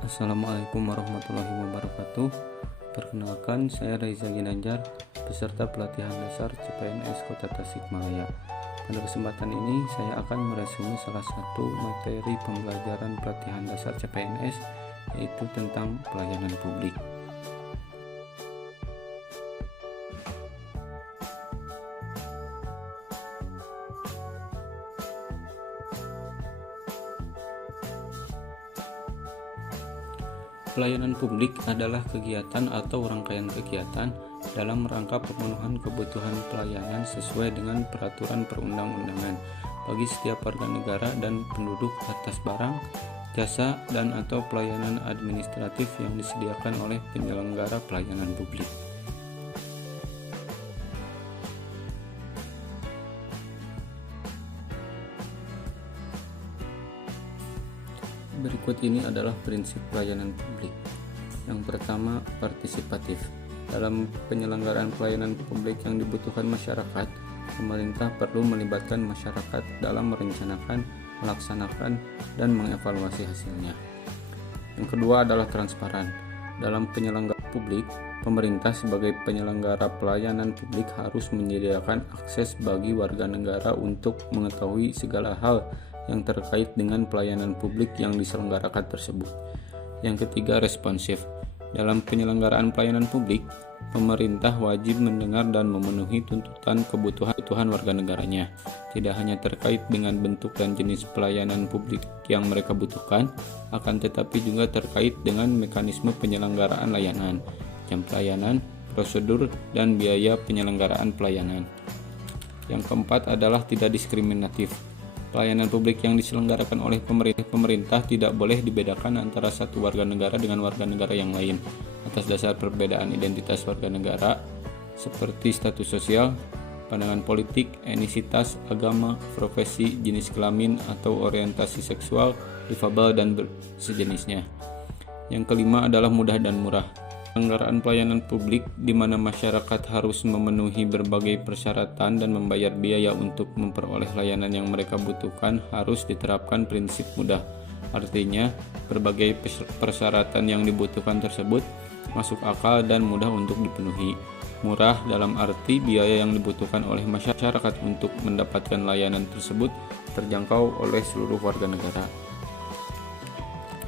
Assalamualaikum warahmatullahi wabarakatuh. Perkenalkan, saya Reza Ginanjar, peserta pelatihan dasar CPNS Kota Tasikmalaya. Pada kesempatan ini, saya akan meresume salah satu materi pembelajaran pelatihan dasar CPNS, yaitu tentang pelayanan publik. Pelayanan publik adalah kegiatan atau rangkaian kegiatan dalam rangka pemenuhan kebutuhan pelayanan sesuai dengan peraturan perundang-undangan bagi setiap warga negara dan penduduk atas barang, jasa, dan atau pelayanan administratif yang disediakan oleh penyelenggara pelayanan publik. Berikut ini adalah prinsip pelayanan publik. Yang pertama, partisipatif. Dalam penyelenggaraan pelayanan publik yang dibutuhkan masyarakat, pemerintah perlu melibatkan masyarakat dalam merencanakan, melaksanakan, dan mengevaluasi hasilnya. Yang kedua adalah transparan. Dalam penyelenggaraan publik, pemerintah sebagai penyelenggara pelayanan publik harus menyediakan akses bagi warga negara untuk mengetahui segala hal yang terkait dengan pelayanan publik yang diselenggarakan tersebut. Yang ketiga, responsif. Dalam penyelenggaraan pelayanan publik, pemerintah wajib mendengar dan memenuhi tuntutan kebutuhan warga negaranya, tidak hanya terkait dengan bentuk dan jenis pelayanan publik yang mereka butuhkan, akan tetapi juga terkait dengan mekanisme penyelenggaraan layanan, jam pelayanan, prosedur, dan biaya penyelenggaraan pelayanan. Yang keempat adalah tidak diskriminatif. Pelayanan publik yang diselenggarakan oleh pemerintah tidak boleh dibedakan antara satu warga negara dengan warga negara yang lain atas dasar perbedaan identitas warga negara seperti status sosial, pandangan politik, etnisitas, agama, profesi, jenis kelamin atau orientasi seksual, difabel, dan sejenisnya. Yang kelima adalah mudah dan murah. Penyelenggaraan pelayanan publik di mana masyarakat harus memenuhi berbagai persyaratan dan membayar biaya untuk memperoleh layanan yang mereka butuhkan harus diterapkan prinsip mudah. Artinya, berbagai persyaratan yang dibutuhkan tersebut masuk akal dan mudah untuk dipenuhi. Murah dalam arti biaya yang dibutuhkan oleh masyarakat untuk mendapatkan layanan tersebut terjangkau oleh seluruh warga negara.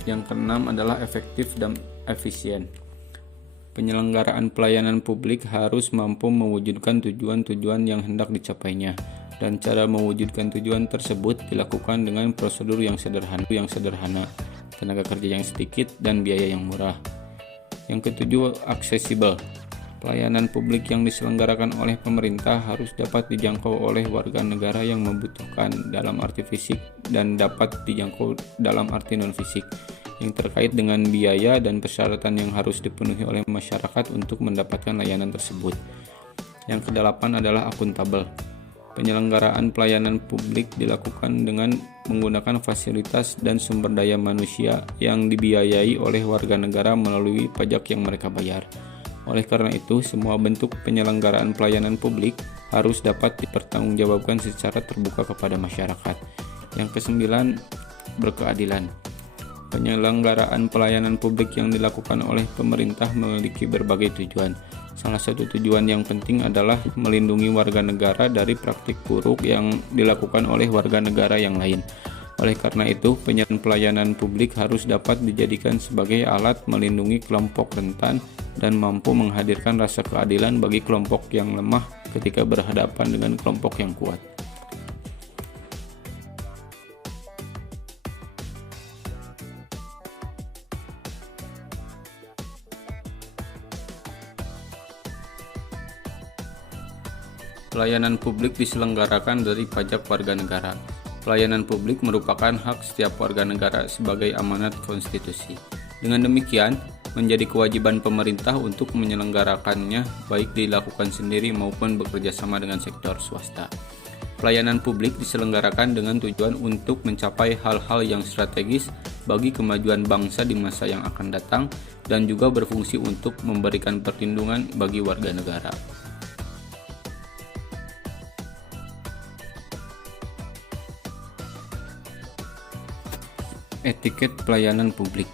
Yang keenam adalah efektif dan efisien. Penyelenggaraan pelayanan publik harus mampu mewujudkan tujuan-tujuan yang hendak dicapainya, dan cara mewujudkan tujuan tersebut dilakukan dengan prosedur yang sederhana, tenaga kerja yang sedikit, dan biaya yang murah. Yang ketujuh, aksesibel. Pelayanan publik yang diselenggarakan oleh pemerintah harus dapat dijangkau oleh warga negara yang membutuhkan dalam arti fisik dan dapat dijangkau dalam arti non-fisik, yang terkait dengan biaya dan persyaratan yang harus dipenuhi oleh masyarakat untuk mendapatkan layanan tersebut. Yang kedelapan adalah akuntabel. Penyelenggaraan pelayanan publik dilakukan dengan menggunakan fasilitas dan sumber daya manusia yang dibiayai oleh warga negara melalui pajak yang mereka bayar. Oleh karena itu, semua bentuk penyelenggaraan pelayanan publik harus dapat dipertanggungjawabkan secara terbuka kepada masyarakat. Yang kesembilan, berkeadilan. Penyelenggaraan pelayanan publik yang dilakukan oleh pemerintah memiliki berbagai tujuan. Salah satu tujuan yang penting adalah melindungi warga negara dari praktik buruk yang dilakukan oleh warga negara yang lain. Oleh karena itu, pelayanan publik harus dapat dijadikan sebagai alat melindungi kelompok rentan dan mampu menghadirkan rasa keadilan bagi kelompok yang lemah ketika berhadapan dengan kelompok yang kuat. Pelayanan publik diselenggarakan dari pajak warga negara. Pelayanan publik merupakan hak setiap warga negara sebagai amanat konstitusi. Dengan demikian, menjadi kewajiban pemerintah untuk menyelenggarakannya baik dilakukan sendiri maupun bekerja sama dengan sektor swasta. Pelayanan publik diselenggarakan dengan tujuan untuk mencapai hal-hal yang strategis bagi kemajuan bangsa di masa yang akan datang dan juga berfungsi untuk memberikan perlindungan bagi warga negara. Etiket pelayanan publik.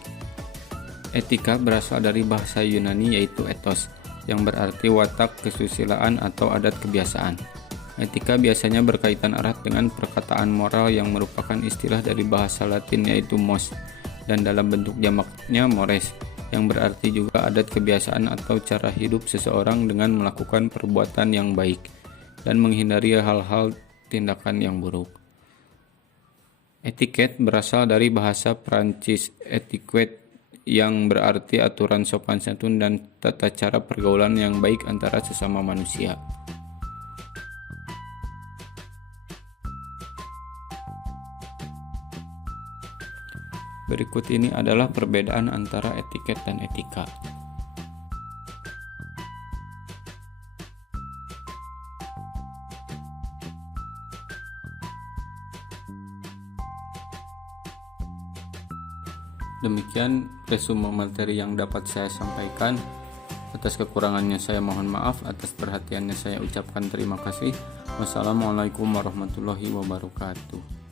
Etika berasal dari bahasa Yunani yaitu ethos, yang berarti watak, kesusilaan, atau adat kebiasaan. Etika biasanya berkaitan erat dengan perkataan moral yang merupakan istilah dari bahasa Latin yaitu mos, dan dalam bentuk jamaknya mores, yang berarti juga adat kebiasaan atau cara hidup seseorang dengan melakukan perbuatan yang baik dan menghindari hal-hal tindakan yang buruk. Etiket berasal dari bahasa Prancis etiquette yang berarti aturan sopan santun dan tata cara pergaulan yang baik antara sesama manusia. Berikut ini adalah perbedaan antara etiket dan etika. Demikian resume materi yang dapat saya sampaikan. Atas kekurangannya saya mohon maaf, atas perhatiannya saya ucapkan terima kasih. Wassalamualaikum warahmatullahi wabarakatuh.